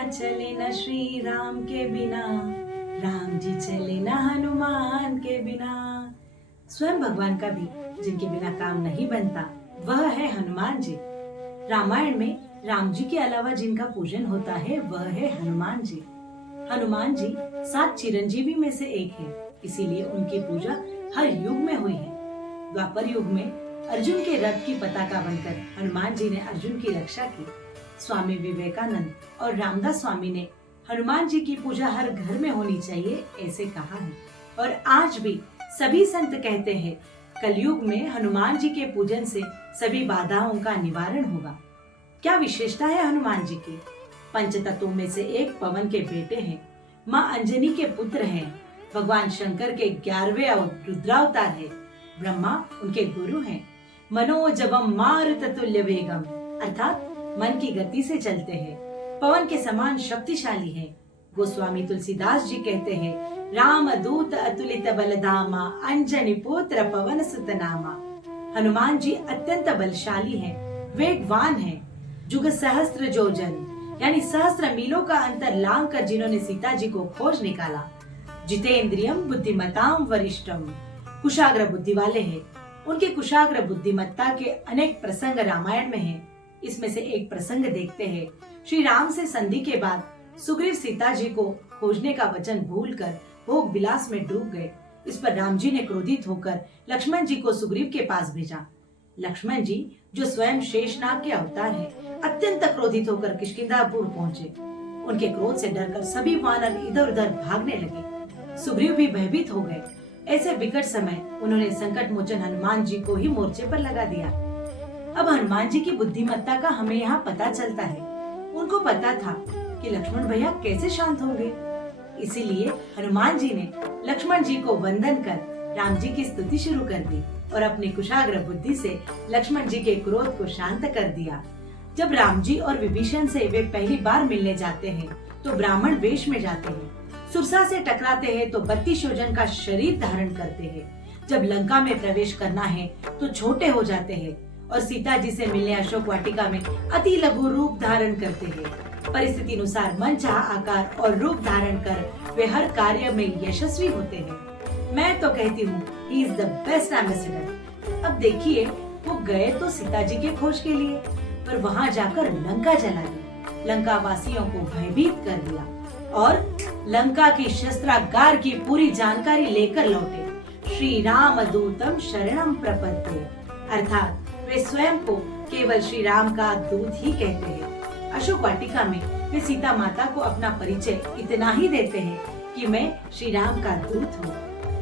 दुनिया चले न श्री राम के बिना, राम जी चले न हनुमान के बिना। स्वयं भगवान का भी जिनके बिना काम नहीं बनता वह है हनुमान जी। रामायण में राम जी के अलावा जिनका पूजन होता है वह है हनुमान जी। हनुमान जी 7 चिरंजीवी में से एक है, इसीलिए उनकी पूजा हर युग में हुई है। द्वापर युग में अर्जुन के रथ की पताका बनकर हनुमान जी ने अर्जुन की रक्षा की। स्वामी विवेकानंद और रामदास स्वामी ने हनुमान जी की पूजा हर घर में होनी चाहिए ऐसे कहा है। और आज भी सभी संत कहते हैं कलयुग में हनुमान जी के पूजन से सभी बाधाओं का निवारण होगा। क्या विशेषता है हनुमान जी की? पंच तत्वों में से एक पवन के बेटे हैं, माँ अंजनी के पुत्र हैं, भगवान शंकर के 11वें रुद्रावतार है, ब्रह्मा उनके गुरु हैं, मनोजवम मारुत तुल्य वेगम अर्थात मन की गति से चलते हैं, पवन के समान शक्तिशाली है। गोस्वामी तुलसीदास जी कहते हैं राम दूत अतुलित बलधामा अंजनी पुत्र पवन सुत नामा। हनुमान जी अत्यंत बलशाली हैं, वेगवान हैं। जुग सहस्त्र जोजन यानी सहस्त्र मीलों का अंतर लांग कर जिन्होंने सीता जी को खोज निकाला। जितेंद्रियम बुद्धिमताम वरिष्ठम, कुशाग्र बुद्धि वाले हैं। उनके कुशाग्र बुद्धिमत्ता के अनेक प्रसंग रामायण में हैं। इसमें से एक प्रसंग देखते हैं। श्री राम से संधि के बाद सुग्रीव सीता जी को खोजने का वचन भूलकर भोग विलास में डूब गए। इस पर राम जी ने क्रोधित होकर लक्ष्मण जी को सुग्रीव के पास भेजा। लक्ष्मण जी जो स्वयं शेषनाग के अवतार हैं, अत्यंत क्रोधित होकर किष्किंधापुर पहुँचे। उनके क्रोध से डरकर सभी वानर इधर उधर भागने लगे। सुग्रीव भी भयभीत हो गए। ऐसे विकट समय उन्होंने संकट मोचन हनुमान जी को ही मोर्चे पर लगा दिया। अब हनुमान जी की बुद्धिमत्ता का हमें यहाँ पता चलता है। उनको पता था कि लक्ष्मण भैया कैसे शांत होंगे, इसीलिए हनुमान जी ने लक्ष्मण जी को वंदन कर राम जी की स्तुति शुरू कर दी और अपनी कुशाग्र बुद्धि से लक्ष्मण जी के क्रोध को शांत कर दिया। जब राम जी और विभीषण से वे पहली बार मिलने जाते हैं तो ब्राह्मण वेश में जाते हैं। सुरसा से टकराते हैं तो 32 योजन का शरीर धारण करते हैं। जब लंका में प्रवेश करना है तो छोटे हो जाते हैं और सीता जी से मिलने अशोक वाटिका में अति लघु रूप धारण करते हैं। परिस्थिति अनुसार मनचाहा आकार और रूप धारण कर वे हर कार्य में यशस्वी होते हैं। मैं तो कहती हूँ he is the best ambassador। अब देखिए वो गए तो सीता जी के खोज के लिए, पर वहाँ जाकर लंका जला दी, लंका वासियों को भयभीत कर दिया और लंका की शस्त्रागार की पूरी जानकारी लेकर लौटे। श्री राम दूतम शरणम प्रपद्ये अर्थात वे स्वयं को केवल श्री राम का दूत ही कहते हैं। अशोक वाटिका में वे सीता माता को अपना परिचय इतना ही देते हैं कि मैं श्री राम का दूत हूँ।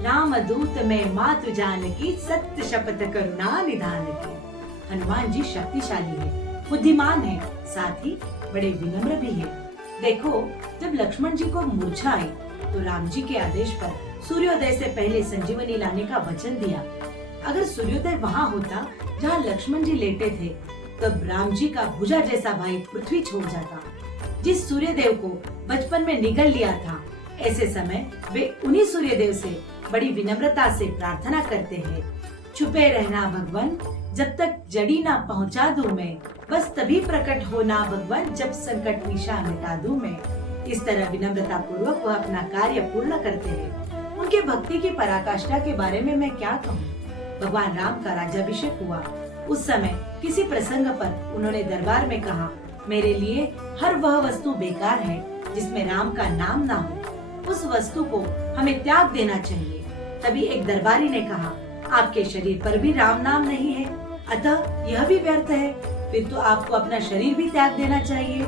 राम दूत में मातु जानकी सत्य शपथ करुणा निधान की। हनुमान जी शक्तिशाली है, बुद्धिमान है, साथ ही बड़े विनम्र भी है। देखो जब लक्ष्मण जी को मूर्छा आई तो राम जी के आदेश पर सूर्योदय से पहले संजीवनी लाने का वचन दिया। अगर सूर्योदय वहाँ होता जहाँ लक्ष्मण जी लेटे थे तब राम जी का भुजा जैसा भाई पृथ्वी छोड़ जाता। जिस सूर्यदेव को बचपन में निगल लिया था, ऐसे समय वे उन्हीं सूर्यदेव से बड़ी विनम्रता से प्रार्थना करते हैं। छुपे रहना भगवान जब तक जड़ी ना पहुँचा दूं मैं, बस तभी प्रकट होना भगवान जब संकट निशा मिटा दूं मैं। इस तरह विनम्रता पूर्वक वह अपना कार्य पूर्ण करते हैं। उनके भक्ति की पराकाष्ठा के बारे में मैं क्या कहूँ। भगवान राम का राज्याभिषेक हुआ। उस समय किसी प्रसंग पर उन्होंने दरबार में कहा, मेरे लिए हर वह वस्तु बेकार है जिसमें राम का नाम ना हो। उस वस्तु को हमें त्याग देना चाहिए। तभी एक दरबारी ने कहा, आपके शरीर पर भी राम नाम नहीं है, अतः यह भी व्यर्थ है। फिर तो आपको अपना शरीर भी त्याग देना चाहिए।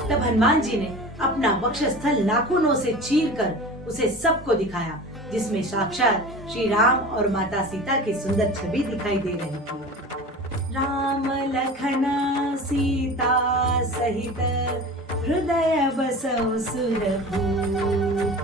तब हनुमान जी ने अपना वक्षस्थल नाखूनों से चीरकर उसे सबको दिखाया, जिसमें साक्षात श्री राम और माता सीता की सुंदर छवि दिखाई दे रही थी। राम लखन सीता सहित हृदय बसौ सुरभूप।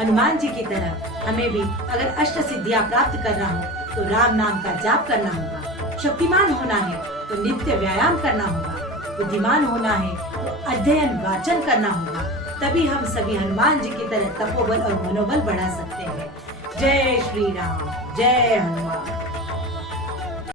हनुमान जी की तरह हमें भी अगर अष्ट सिद्धियां प्राप्त करना हो तो राम नाम का जाप करना होगा। शक्तिमान होना है तो नित्य व्यायाम करना होगा। बुद्धिमान होना है तो अध्ययन वाचन करना होगा। तभी हम सभी हनुमान जी की तरह तपोबल और मनोबल बढ़ा सकते हैं। जय श्री राम, जय हनुमान।